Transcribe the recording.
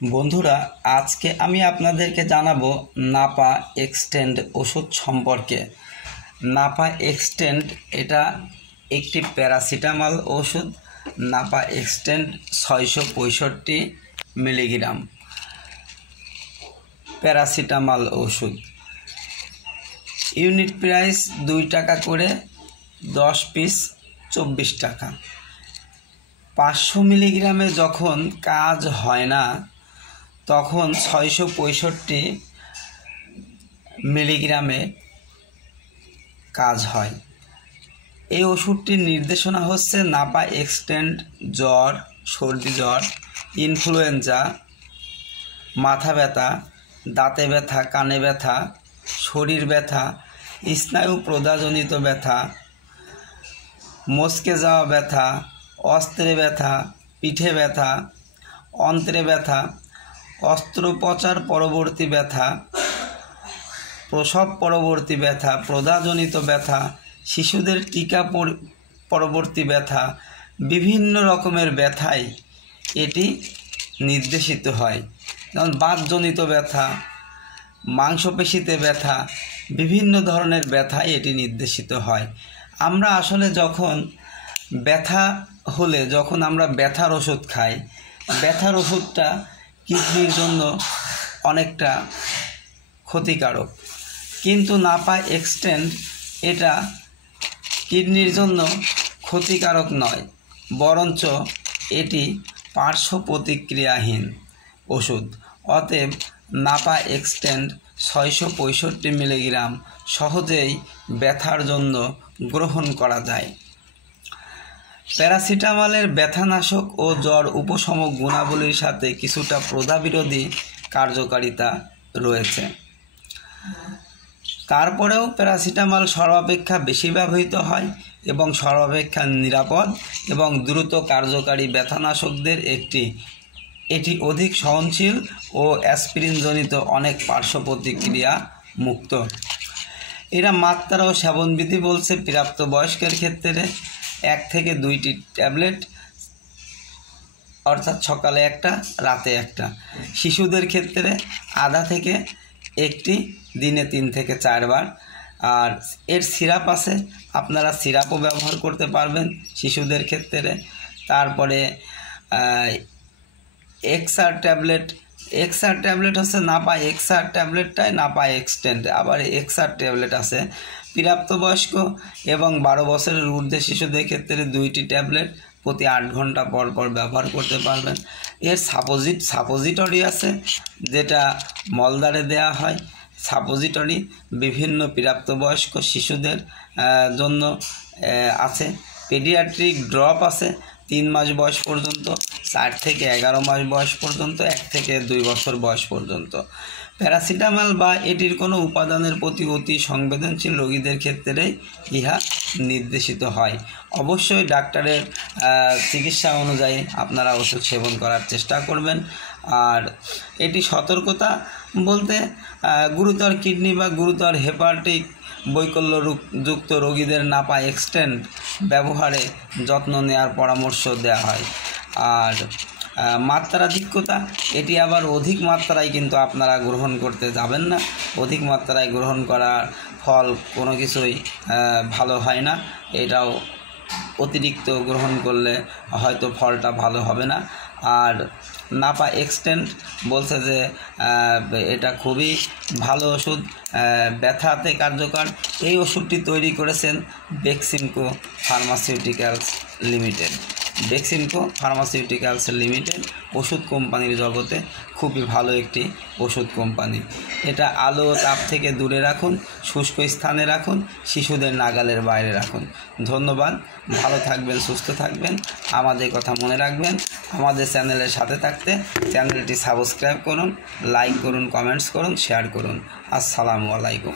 বন্ধুরা, আজকে আমি আপনাদেরকে জানাবো নাপা এক্সটেন্ড ওষুধ সম্পর্কে। নাপা এক্সটেন্ড এটা একটি প্যারাসিটামল ওষুধ। নাপা এক্সটেন্ড 665 মিলিগ্রাম প্যারাসিটামল ওষুধ। ইউনিট প্রাইস 2 টাকা করে, 10 পিস 24 টাকা। 500 মিলিগ্রামে যখন কাজ হয় না তখন 665 মিলিগ্রামে কাজ হয়। এই ওষুধটির নির্দেশনা হচ্ছে নাপা এক্সটেন্ড জ্বর, সর্দি জ্বর, ইনফ্লুয়েঞ্জা, মাথা ব্যথা, দাঁতে ব্যথা, কানে ব্যথা, শরীর ব্যথা, স্নায়ু প্রদাহজনিত ব্যথা, মচকে যাওয়া ব্যথা, অস্ত্রে ব্যথা, পিঠে ব্যথা, অন্ত্রে ব্যথা, অস্ত্রোপচার পরবর্তী ব্যথা, প্রসব পরবর্তী ব্যথা, প্রদাহজনিত ব্যথা, শিশুদের টিকা পরবর্তী ব্যথা, বিভিন্ন রকমের ব্যথায় এটি নির্দেশিত হয়। যেমন বাতজনিত ব্যথা, মাংসপেশিতে ব্যথা, বিভিন্ন ধরনের ব্যথায় এটি নির্দেশিত হয়। আমরা আসলে যখন ব্যথা হলে যখন আমরা ব্যথার ওষুধ খাই, ব্যথার ওষুধটা কিডনির জন্য অনেকটা ক্ষতিকারক, কিন্তু নাপা এক্সটেন্ড এটা কিডনির জন্য ক্ষতিকারক নয়, বরঞ্চ এটি পার্শ্ব প্রতিক্রিয়াহীন ওষুধ। অতএব নাপা এক্সটেন্ড 665 মিলিগ্রাম সহজেই ব্যথার জন্য গ্রহণ করা যায়। প্যারাসিটামলের ব্যথানাশক ও জ্বর উপশমক গুণাবলীর সাথে কিছুটা প্রদাহবিরোধী কার্যকারিতা রয়েছে। তারপরেও প্যারাসিটামল সর্বাপেক্ষা বেশি ব্যবহৃত হয় এবং সর্বাপেক্ষা নিরাপদ এবং দ্রুত কার্যকারী ব্যথানাশকদের একটি। এটি অধিক সহনশীল ও অ্যাসপিরিনজনিত অনেক পার্শ্ব প্রতিক্রিয়া মুক্ত। এরা মাত্রা ও সেবনবিধি বলছে প্রাপ্তবয়স্কের ক্ষেত্রে 1 থেকে 2টি ট্যাবলেট, অর্থাৎ সকালে একটা, রাতে একটা। শিশুদের ক্ষেত্রে আধা থেকে 1টি, দিনে 3 থেকে 4 বার। আর এর সিরাপ আছে, আপনারা সিরাপও ব্যবহার করতে পারবেন শিশুদের ক্ষেত্রে। তারপরে এক্সআর ট্যাবলেট। এক্সআর ট্যাবলেট হচ্ছে নাপা এক্সআর ট্যাবলেটটাই নাপা এক্সটেন্ড। আবার এক্সআর ট্যাবলেট আছে প্রাপ্তবয়স্ক এবং 12 বছরের ঊর্ধ্বে শিশুদের ক্ষেত্রে 2টি ট্যাবলেট প্রতি 8 ঘন্টা পর পর ব্যবহার করতে পারবেন। এর সাপোজিটরি আছে, যেটা মলদ্বারে দেওয়া হয়। সাপোজিটরি বিভিন্ন প্রাপ্তবয়স্ক শিশুদের জন্য আছে। পেডিয়াট্রিক ড্রপ আছে 3 মাস বয়স পর্যন্ত, 4 থেকে 11 মাস বয়স পর্যন্ত, 1 থেকে 2 বছর বয়স পর্যন্ত। প্যারাসিটামল বা এটির কোনো উপাদানের প্রতি অতি সংবেদনশীল রোগীদের ক্ষেত্রেই ইহা নির্দেশিত হয়। অবশ্যই ডাক্তারের চিকিৎসা অনুযায়ী আপনারা ওষুধ সেবন করার চেষ্টা করবেন। আর এটি সতর্কতা বলতে গুরুতর কিডনি বা গুরুতর হেপাটিক বৈকল্যযুক্ত রোগীদের নাপা এক্সটেন্ড ব্যবহারে যত্ন নেওয়ার পরামর্শ দেওয়া হয়। আর মাত্রাধিক্যতা, এটি আবার অধিক মাত্রায় কিন্তু আপনারা গ্রহণ করতে যাবেন না। অধিক মাত্রায় গ্রহণ করার ফল কোনো কিছুই ভালো হয় না। এটাও অতিরিক্ত গ্রহণ করলে হয়তো ফলটা ভালো হবে না। আর নাপা এক্সটেন্ড বলছে যে এটা খুবই ভালো ওষুধ, ব্যথাতে কার্যকর। এই ওষুধটি তৈরি করেছেন Beximco pharmaceuticals limited. Beximco pharmaceuticals limited ওষুধ কোম্পানির জগতে খুবই ভালো একটি ওষুধ কোম্পানি। এটা আলো ও তাপ থেকে দূরে রাখুন, শুষ্ক স্থানে রাখুন, শিশুদের নাগালের বাইরে রাখুন। ধন্যবাদ। ভালো থাকবেন, সুস্থ থাকবেন। আমাদের কথা মনে রাখবেন। আমাদের চ্যানেলের সাথে থাকতে চ্যানেলটি সাবস্ক্রাইব করুন, লাইক করুন, কমেন্টস করুন, শেয়ার করুন। আসসালামু আলাইকুম।